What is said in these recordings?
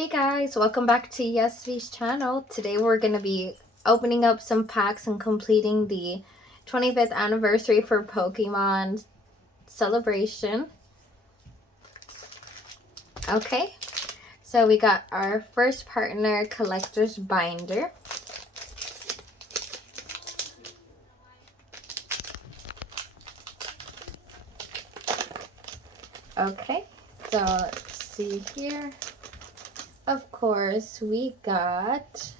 Hey guys, welcome back to YesV's channel. Today we're going to be opening up some packs and completing the 25th anniversary for Pokemon celebration. Okay, so we got our first partner collector's binder. Okay, so let's see here. Of course, we got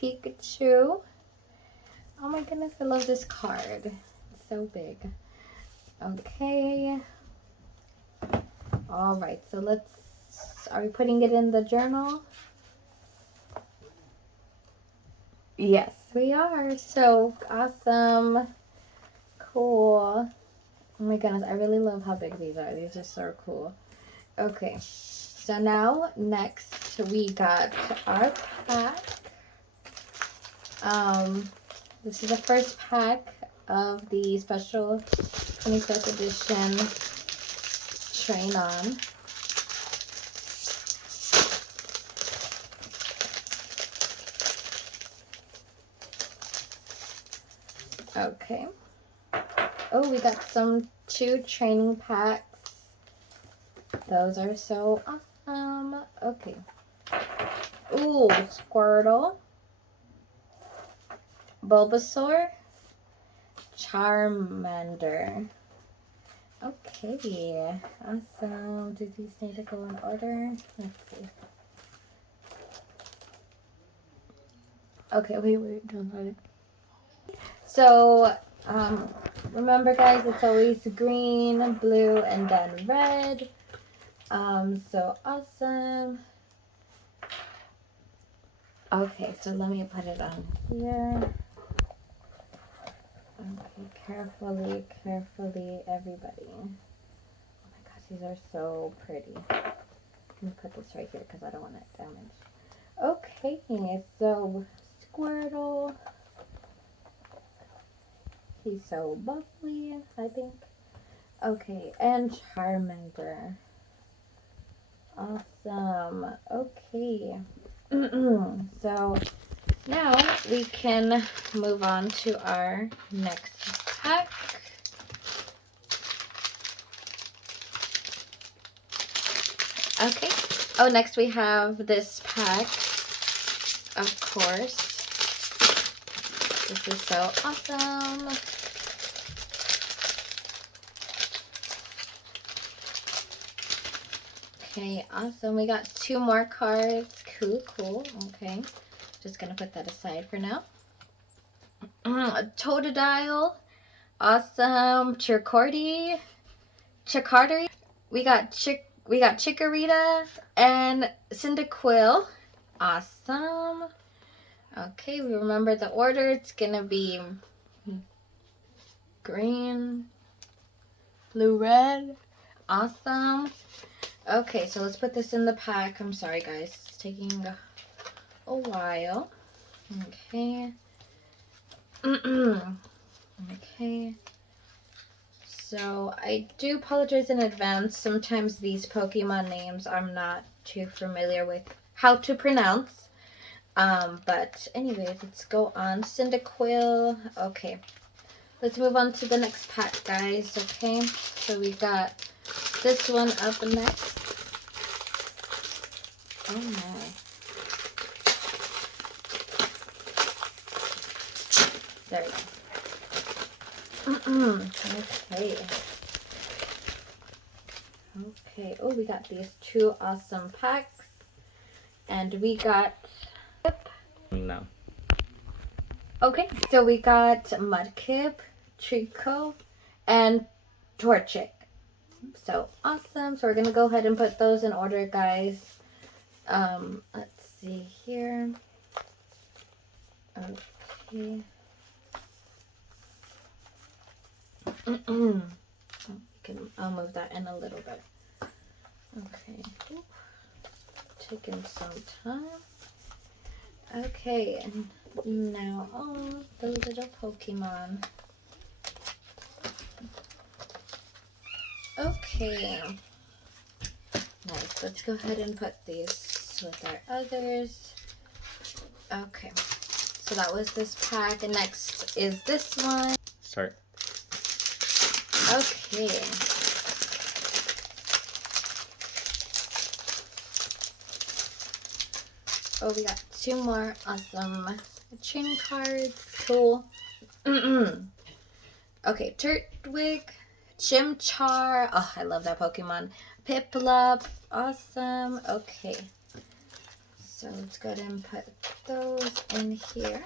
Pikachu. Oh my goodness, I love this card. It's so big. Okay. Alright, so are we putting it in the journal? Yes, we are. So awesome. Cool. Oh my goodness, I really love how big these are. These are so cool. Okay, so now next we got our pack. This is the first pack of the special 25th edition Train On. Okay. Oh, we got two training packs. Those are so awesome. Okay. Ooh, Squirtle, Bulbasaur, Charmander. Okay, awesome. Do these need to go in order? Let's see. Okay, wait, don't let it. So, remember guys, it's always green, blue, and then red. So awesome. Okay, so let me put it on here. Okay, carefully, everybody. Oh my gosh, these are so pretty. Let me put this right here because I don't want it damaged. Okay, so Squirtle. He's so bubbly, I think. Okay, and Charmander. Awesome. Okay. So now we can move on to our next pack. Okay. Oh, next we have this pack, of course. This is so awesome. Okay, awesome. We got two more cards. Cool. Okay. Just gonna put that aside for now. Totodile. Awesome. Chikorita. We got Chikorita and Cyndaquil. Awesome. Okay, we remember the order. It's gonna be green, blue, red. Awesome. Okay, so let's put this in the pack. I'm sorry, guys. It's taking a while. Okay. Okay. So I do apologize in advance. Sometimes these Pokemon names I'm not too familiar with how to pronounce. But anyways, let's go on. Cyndaquil. Okay. Let's move on to the next pack, guys. Okay. So we got this one up next. Oh my. There we go. Okay. Okay. Oh, we got these two awesome packs. And we got... No. Okay, so we got Mudkip, Trico, and Torchic. So awesome. So we're going to go ahead and put those in order, guys. Let's see here. Okay. I'll move that in a little bit. Okay. Taking some time. Okay, and now all the little Pokemon. Okay. Nice. Let's go ahead and put these with our others. Okay, so that was this pack, and next is this one. Start. Okay. Oh, we got 2 more awesome trading cards. Cool. Okay, Turtwig, Chimchar. Oh, I love that Pokemon. Piplup. Awesome. Okay. So let's go ahead and put those in here.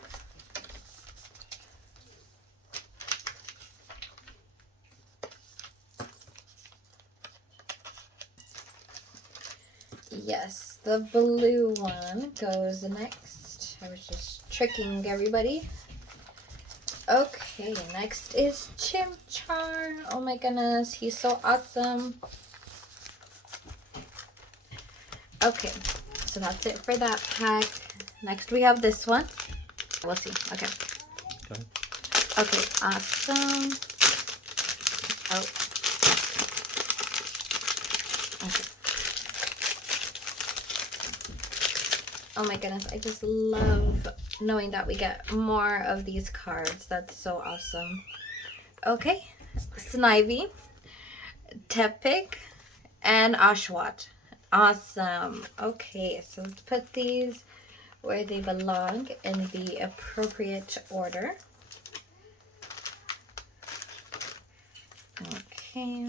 Yes, the blue one goes next. I was just tricking everybody. Okay, next is Chimchar. Oh my goodness, he's so awesome. Okay, so that's it for that pack. Next we have this one. We'll see. Okay. Go ahead. Okay, awesome. Oh. Okay. Oh my goodness, I just love knowing that we get more of these cards. That's so awesome. Okay, Snivy, Tepig, and Oshawott. Awesome. Okay, so let's put these where they belong in the appropriate order. Okay.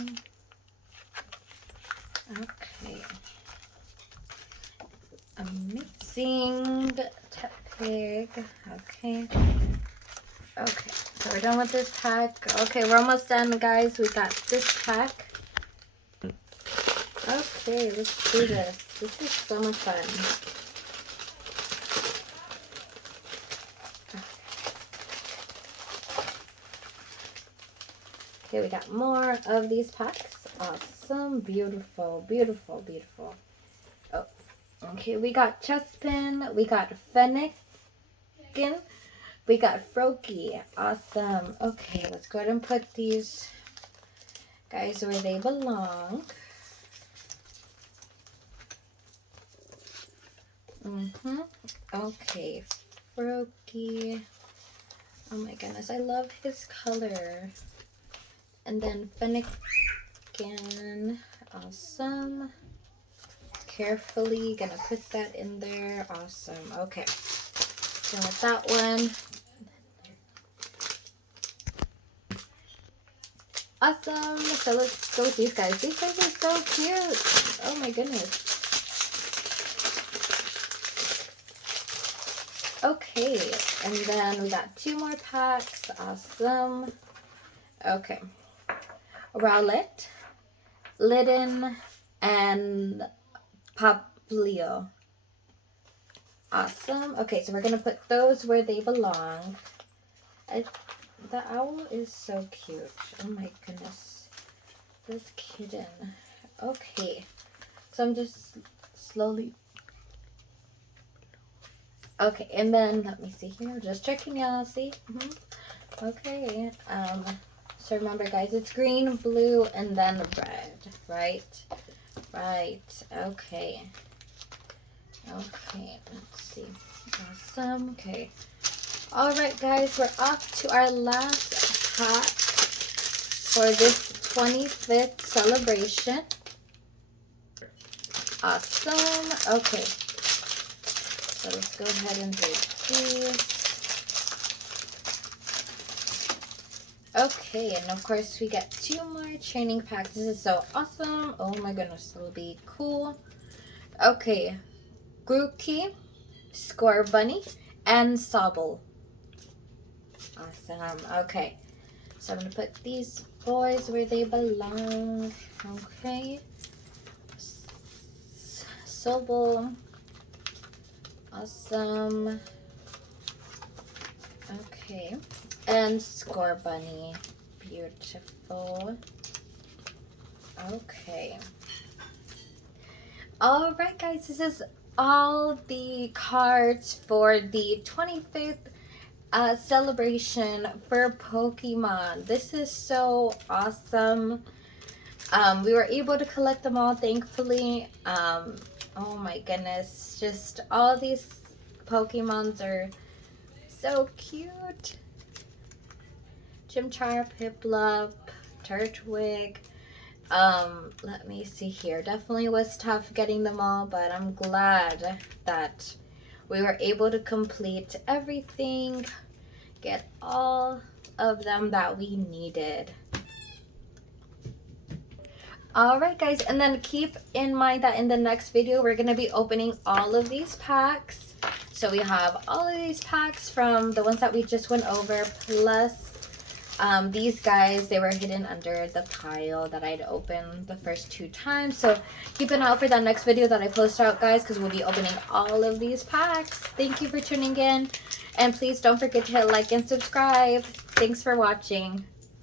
Okay. Amazing. Tepig. Okay. Okay, so we're done with this pack. Okay, we're almost done, guys. We got this pack. Okay, let's do this. This is so much fun. Okay, we got more of these packs. Awesome. Beautiful, beautiful, beautiful. Oh, okay, we got Chespin. We got Fennekin. We got Froakie. Awesome. Okay, let's go ahead and put these guys where they belong. Okay, Froakie. Oh my goodness, I love his color. And then Fennekin. Awesome. Carefully gonna put that in there. Awesome. Okay. Done with that one. Awesome. So let's go with these guys. These guys are so cute. Oh my goodness. Okay, and then we got 2 more packs. Awesome. Okay. Rowlet, Litten, and Poplio. Awesome. Okay, so we're going to put those where they belong. The owl is so cute. Oh my goodness. This kitten. Okay. So I'm just slowly... Okay, and then let me see here. Just checking y'all. See? Okay. So remember, guys, it's green, blue, and then red. Right? Right. Okay. Okay. Let's see. Awesome. Okay. All right, guys. We're off to our last pack for this 25th celebration. Awesome. Okay. So let's go ahead and do these. Okay, and of course we get 2 more training packs. This is so awesome. Oh my goodness, it'll be cool. Okay, Grookey, Score Bunny, and Sobble. Awesome. Okay, so I'm gonna put these boys where they belong. Okay, Sobble. Awesome. Okay. And Score Bunny. Beautiful. Okay. Alright, guys. This is all the cards for the 25th celebration for Pokemon. This is so awesome. We were able to collect them all, thankfully. Oh my goodness. Just all these Pokemons are so cute. Chimchar, Piplup, Turtwig. Let me see here. Definitely was tough getting them all, but I'm glad that we were able to complete everything, get all of them that we needed. Alright guys, and then keep in mind that in the next video we're going to be opening all of these packs. So we have all of these packs from the ones that we just went over, plus these guys, they were hidden under the pile that I'd opened the first 2 times. So keep an eye out for that next video that I post out, guys, because we'll be opening all of these packs. Thank you for tuning in, and please don't forget to hit like and subscribe. Thanks for watching.